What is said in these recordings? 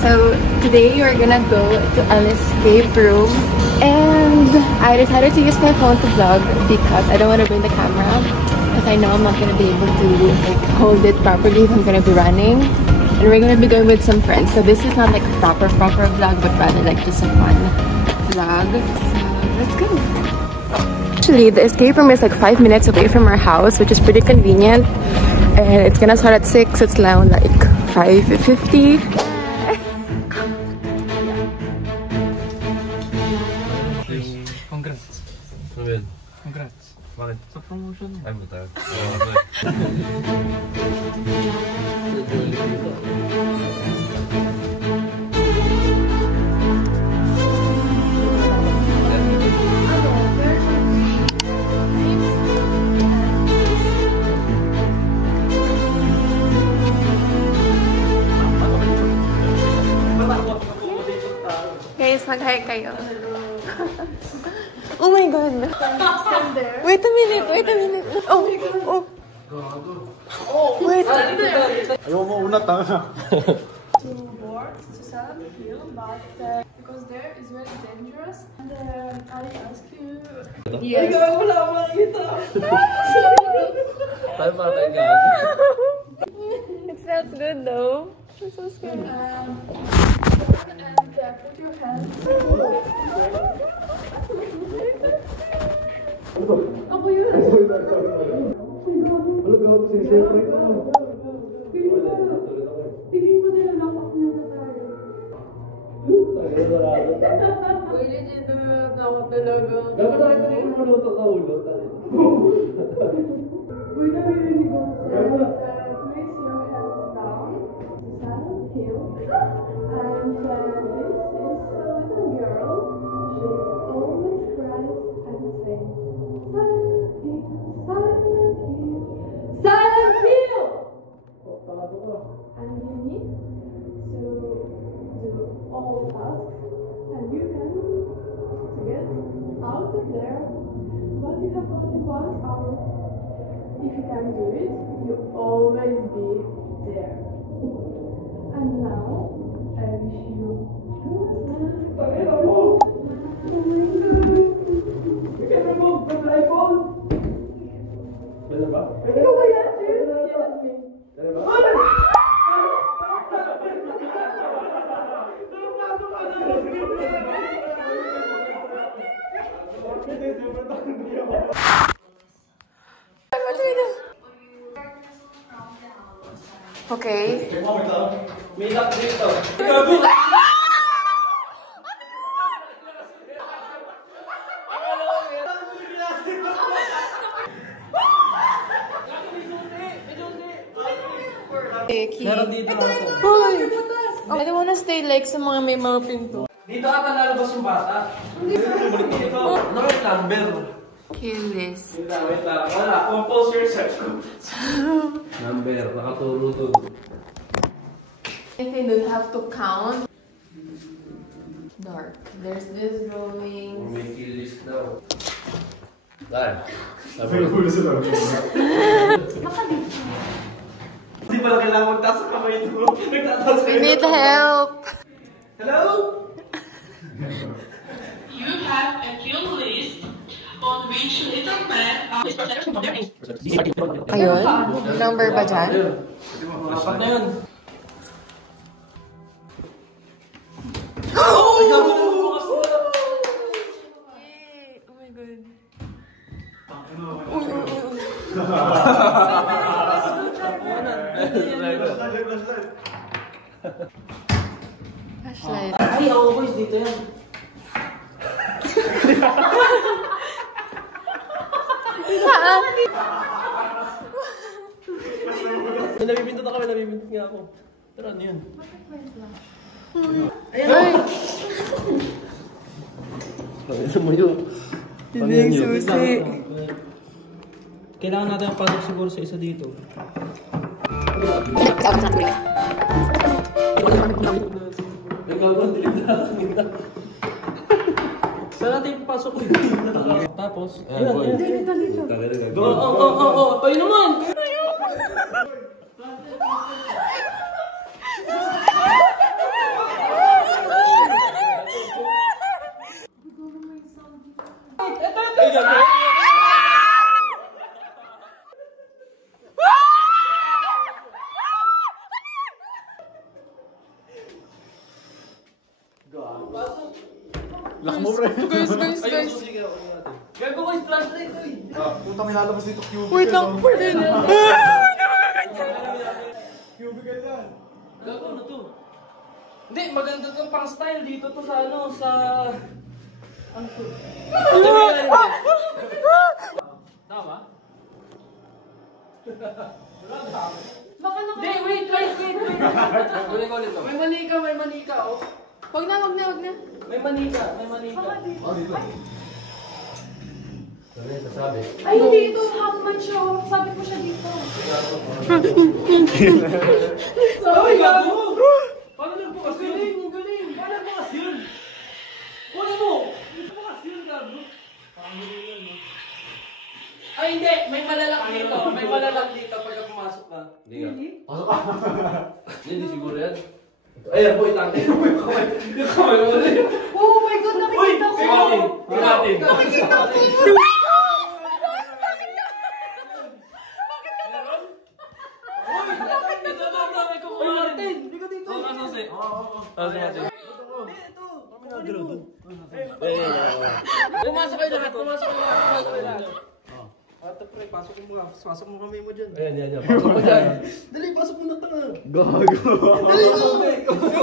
So today we're gonna go to an escape room, and I decided to use my phone to vlog because I don't want to bring the camera because I know I'm not gonna be able to like hold it properly if I'm gonna be running. And we're gonna be going with some friends, so this is not like a proper vlog, but rather like just a fun vlog. So let's go. Actually, the escape room is like 5 minutes away from our house, which is pretty convenient. And it's gonna start at 6. It's now like 5:50. Congrats. Congrats. Bakit? Sa promotion. Ay, buta. Guys, mag-hi kayo. Oh my god. Wait a minute. Oh. Wait. Ayaw mo una tanga. To board to Salem Hill, but because there is very dangerous, and I ask you. Yes. It smells good though. I'm so scared. And put your hands. Ako yun. Tingin mo nila napak na tayo. Uy, legit na napak talaga. Dapat nakita rin yung maluto ka ulo. Uy, narinig ko. Place your hands down. Silent hill. And this is a little girl. She always cries and says, Silent hill! And you need to do all tasks, and you can get out of there, but you have only 1 hour. If you can do it, you always be there. And now, I wish you good luck. You can remove the iPhone. Ikaw ba yan, Jill? Yes, me. Okay. May lock dito. Meron dito lang ito. Hoy! I don't wanna stay like sa mga may mga pinto. Dito ka lalabas yung bata. Dito. Ano yung number? Kill list. Wait lang. Wala. Compose yourself. Number. Nakaturo to. I think they have to count. Dark. There's this drawing. May kill list daw. Lan. Hindi pala kailangan magtaas ang kamay ito. We need help. Hello? You have a field list on which little man. Ayun. Number ba dyan? Apat na yun. Oh my god. Flashlight. Ay, ako boys, dito yan. Saan? Nabibindot na kami, nabibindot nga ako. Pero ano yun? Ay! Ano mo yun? Hindi yung susi. Kailangan natin ang pasok siguro sa isa dito. Saan natin pasok dito? Tapos, dito. Oo, tayo naman! Lock mo, pre. Guys. Gago ko yung flashlight ko eh. Puta, may lalabas dito cubicle. Wait lang, pwede na. Cubicle yan. Gago ano to? Hindi, maganda tong pang style dito to sa ano, sa... Ano to? Tama? Hindi, wait. Ulit to. May manika, oh. Wag na. May manika. Oh, dito. Ano yung sasabi? Ay, hindi ito. Half-man siya. Sabi ko siya dito. Ay, gago! Paano nagbukas yun? Galing! Paano nagbukas yun? Wala mo! Nagbukas yun, gago! Ay, hindi! May malalak dito pagka pumasok ka. Hindi ka. Pasok ka! Hindi siguro yan. Ayan po, itate. Yung kamay mo rin. Oh my God, nakikita ko! Nakikita ko! Pumasok kayo lahat. Ate pre, pasok mo kami mo dyan. Ayan. Pasok mo dyan. Dali, pasok mo na tanga. Gago. Dali,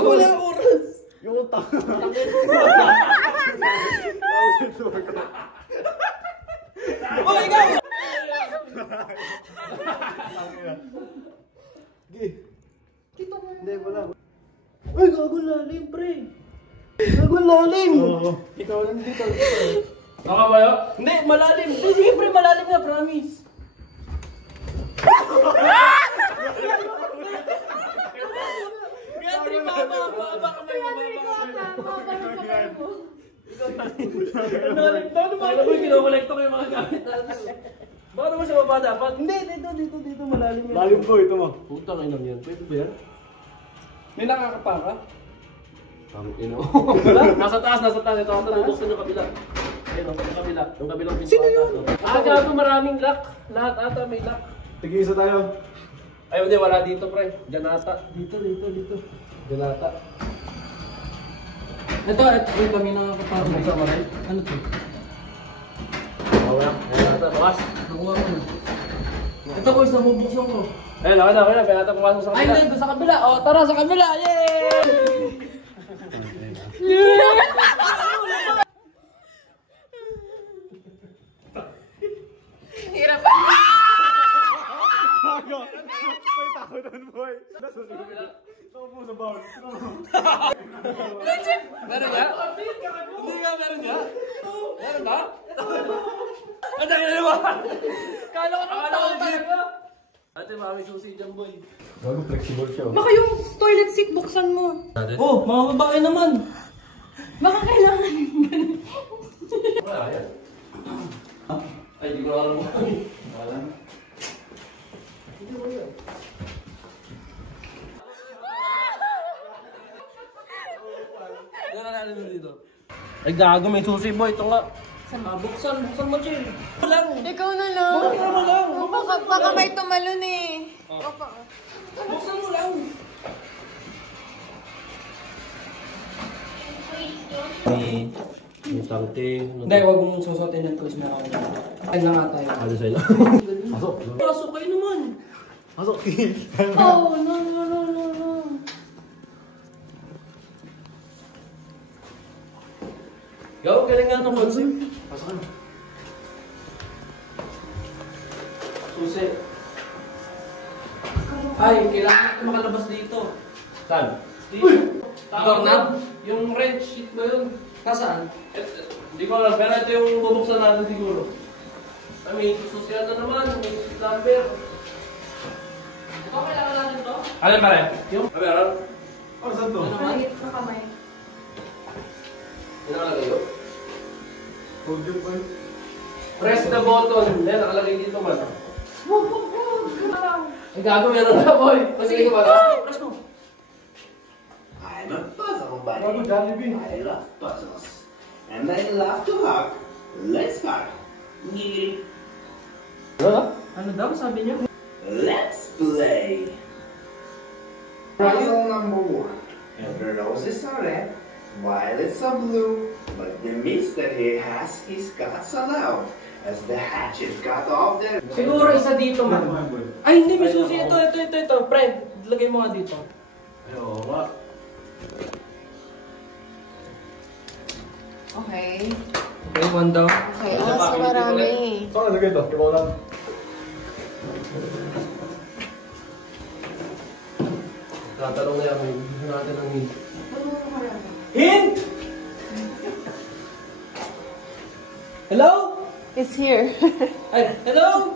wala oras. Yung tanga. Oh, ikaw! Kita mo. Hindi, wala. Ay, gago lalim, pre. Gago lalim. Ikaw lang dito. Tama ba yun? Hindi, malalim. Hindi, sige pre, malalim nga, promise. Gantry, mababa kamay mo. Paano ba yung kinukolekta ko yung mga gamit natin? Baka naman siya baba dapat? Hindi, dito, malalim yan. Lalim ko, ito mo. Putang ina yan. Pwede ba yan? May nakakapa ka? Ang ino. Nasa taas. Ito, bubuksan yung kabila. Ayun, yung kabila. Yung kabilang pinto ata. Gago, maraming lock. Lahat ata may lock. Tig-isa tayo. Ay, hindi, wala dito, pre. Diyan ata. Dito. Diyan ata. Ito, may nakakapa. Ano to? Wala. Ayan ata, bakas. Nakuha ko. Ito ko, isang bubuksan ko. Ayun, okay na. May ata pumasok sa kabila. Ay, hindi, sa kabila. O, tara sa kabila. Yay! Hirap. Gago. May tao doon, boy. Naupo sa bawal. Meron nga? Hindi nga, meron nga? Meron nga? Ang dami na naman! Kala ko naman tao talaga! Ate, mami susi dyan, boy. Gago, flexible siya. Baka yung toilet seat buksan mo. Oh, mga babae naman! Baka kailangan ganun. Wala yan. Ay, di ko alam mo. Wala. Hindi ko yan. Ano dito? Ay, gago, may susi, boy. Ito nga. Buksan mo, Jill. Ikaw na lang. Buksan mo lang. Baka may tumalon eh. Buksan mo lang. May something. Hindi, huwag mong susutin ng cruise na ako. Ay lang nga tayo. Ano sa'yo? Pasok. Pasok kayo naman. Pasok. Oh, no. Gaw, galing nga itong concept. Pasok na. Susi. Ay, kailangan ko makalabas dito. Saan? Dito. Doorknob? Yung wrench sheet ba yun? Nasaan? Hindi ko alam, pero ito yung bubuksan natin siguro. Ay, may social na naman, may number. Ito, kailangan natin to? Ano ba rin? Yung? Meron? Oh, saan to? Mahigit na kamay. Yung nakalagay yun? Hold yun, boy. Press the button. Hindi, nakalagay dito man. Ang gago, meron na, boy. Sige ko ba? Press mo. I'm a puzzle buddy. Gago, Jollibee. I love puzzles. And I love to hug. Let's start. Ano daw sabi niya? Let's play. Puzzle number 1. Every roses are red, violets are blue, but the mist that he has, he's got allowed. As the hatchet got off the... Siguro isa dito, man. Ay, hindi, may susi. Ito. Pre, lagay mo nga dito. Oo nga. Okay. Okay, one down. Okay, so marami. Saan nalagay ito? Ibaw lang. Tatanong na yan, gusto natin ng hint. Hint! Hello? It's here. Ay, hello?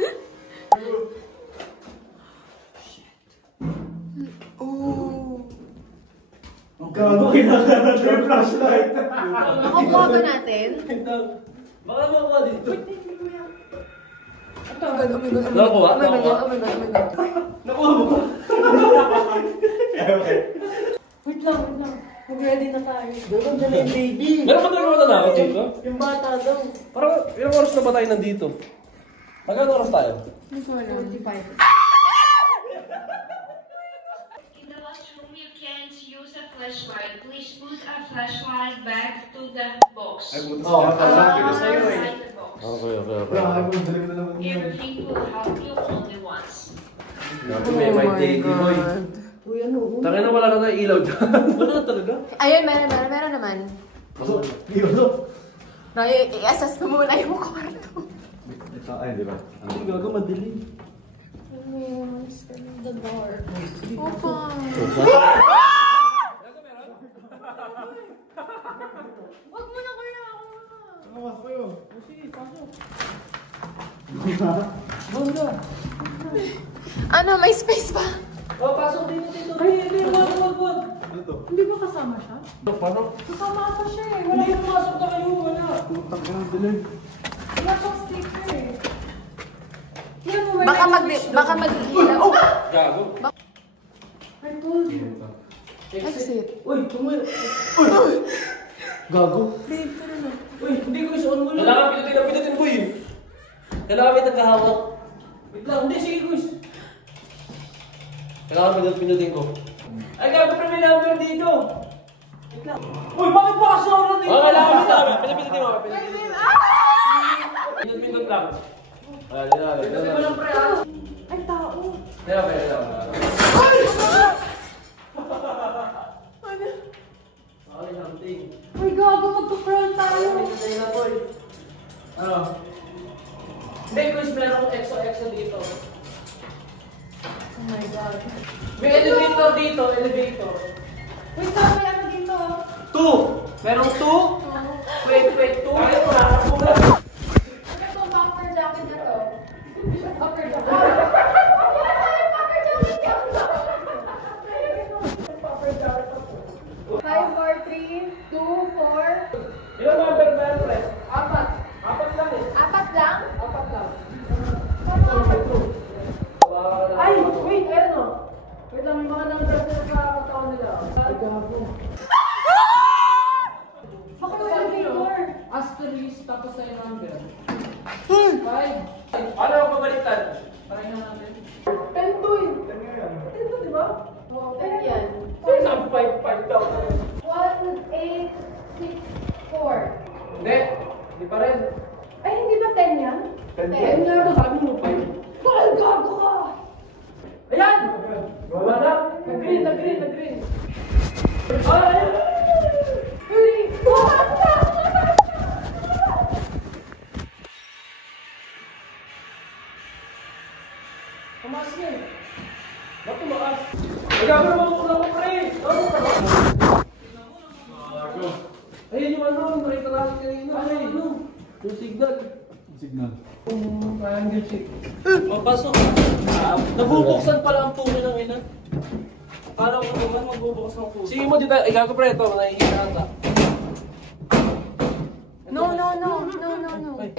Gago, kinakanan na yung flashlight. Makukuha ba natin? Baka makuha dito. Oh my God, oh my God, oh my God. Nakuha? Oh my God, oh my God, oh my God. Nakuha mo ba? Wait lang. Mag-ready na tayo. Doon dyan yung baby. Meron ba tayo matanakot dito? Yung bata daw. Parang ilang oras na ba tayo nandito? Magkano oras tayo? Hindi ko alam. 45. In the last room, you can't use a flashlight. Please put a flashlight back to the box. Oo, Inside the box. Okay. Everything will help you only once. May daily boy. Uy, ano? Tangin na wala na ilaw dyan. Wala na talaga. Ayun, meron naman. No, i-assess mo muna yung kwarto. Ay, di ba? Ang gago madilim. The door. Opa. Wag mo na kaya ako. Pumasok kayo. Ano, may space pa? Oh, pasok dito. Ay, hindi, wag. Hindi ba kasama siya? Paano? Kasama ata siya eh. Wala yung pasok na kayo, wala. Putang ka ng dilim. Wala siyang sticker eh. Yan mo, Baka mag-ilaw. Gago. I told you. Exit. Uy, tumuyo. Gago. Babe, tara na. Uy, hindi ko isuon mo lang. Kailangan pinutin boy. Kailangan may nagkahawak. Wait lang, hindi, sige guys. Kailangan pinutin ko. Ay, gago pa may number dito. Wait lang. Uy, bakit ba kasi ako dito? Oh, kailangan pinutin mo. Pinut lang. Sabi mo lang, pre, ah. Ay, tao. Okay, something. Uy, gago, magka-crawl tayo. Ano? Hindi, guys, meron akong exo dito. Oh my God. May elevator dito, elevator. Wait lang, may ano dito. 2! Merong 2? Wait, 2? Ay, wala ka po. Ano to, bumper jacket na to? Bumper jacket. Bumper jacket. 5, 4, 3, 2, 4. Ilang number ba yan, pre? 4 lang eh. 4 lang? 4 lang. Ay, wait, ano? Wait lang, may mga number sa katawan nila. Ay, gago. Baka may elevator. Asterisk, tapos sa'yo number. 5. 5. Ano ang pabaliktad? Try na natin. 10 to yun. 10 to, di ba? Oo, 10 yan. Saan 5 daw? 1, 8, 6, 4. Hindi. Hindi pa rin. Ay, hindi ba 10 yan? 10 nga ito, sabi mo 5. Bakal, gago ka! Ayan! Wala na. Nag-green. Ay! Huli! Tumaas niya eh. Ba't tumaas? Ay, gagawin mo ako pre! Ayun yung ano, nakita natin kanina. Ano? Yung signal. Triangle shape. Mapasok. Nabubuksan pala ang puno ng ina. Paano ko naman magbubuksan ang puno? Sige mo dito. Ay, gago pre, ito. Nahihiyan ka. No. Ito na. Oh my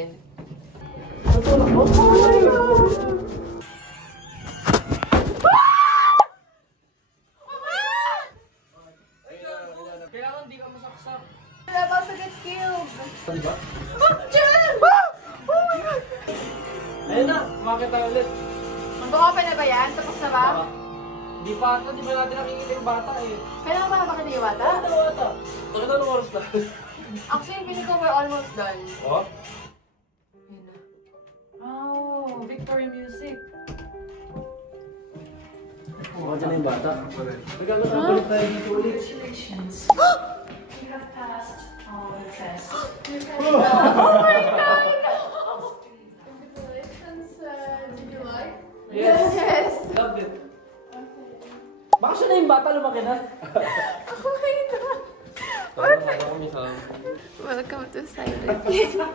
God! Kailangan di ka masaksak. We're about to get killed. Diba? Fuck Jen! Umakit tayo ulit. Mag-open na ba yan? Tapos na ba? Di pa natin nakikita yung bata eh. Kailangan ba makita yung bata? Ano bata? Bakit anong oras na? Actually, feeling ko we're almost done. Oh? Ayun na. Oh, Victory Music. Oh, dyan na yung bata. Nagkakaroon tayo dito ulit. You have passed all the tests. Oh my God! Congratulations! Did you like? Yes. Loved it. Baka siya na yung bata, lumaki na. Oh my God! Welcome to Silent Hill.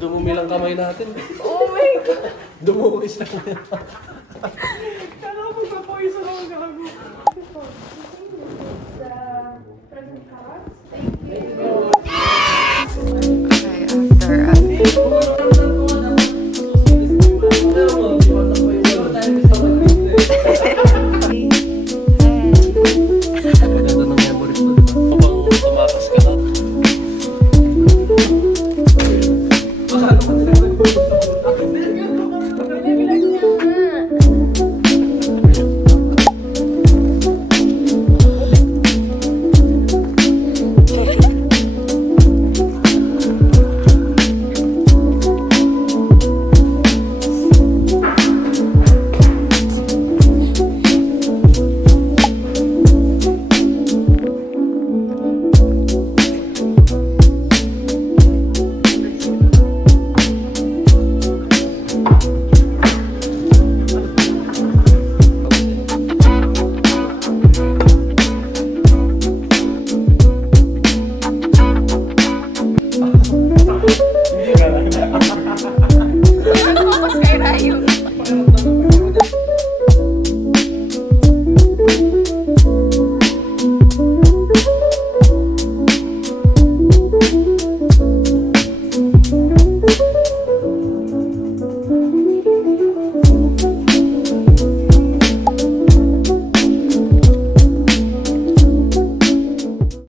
Dumumi lang kamay natin. Oh my God! Dumuwis lang. Kala ko magpapawisan ako gago.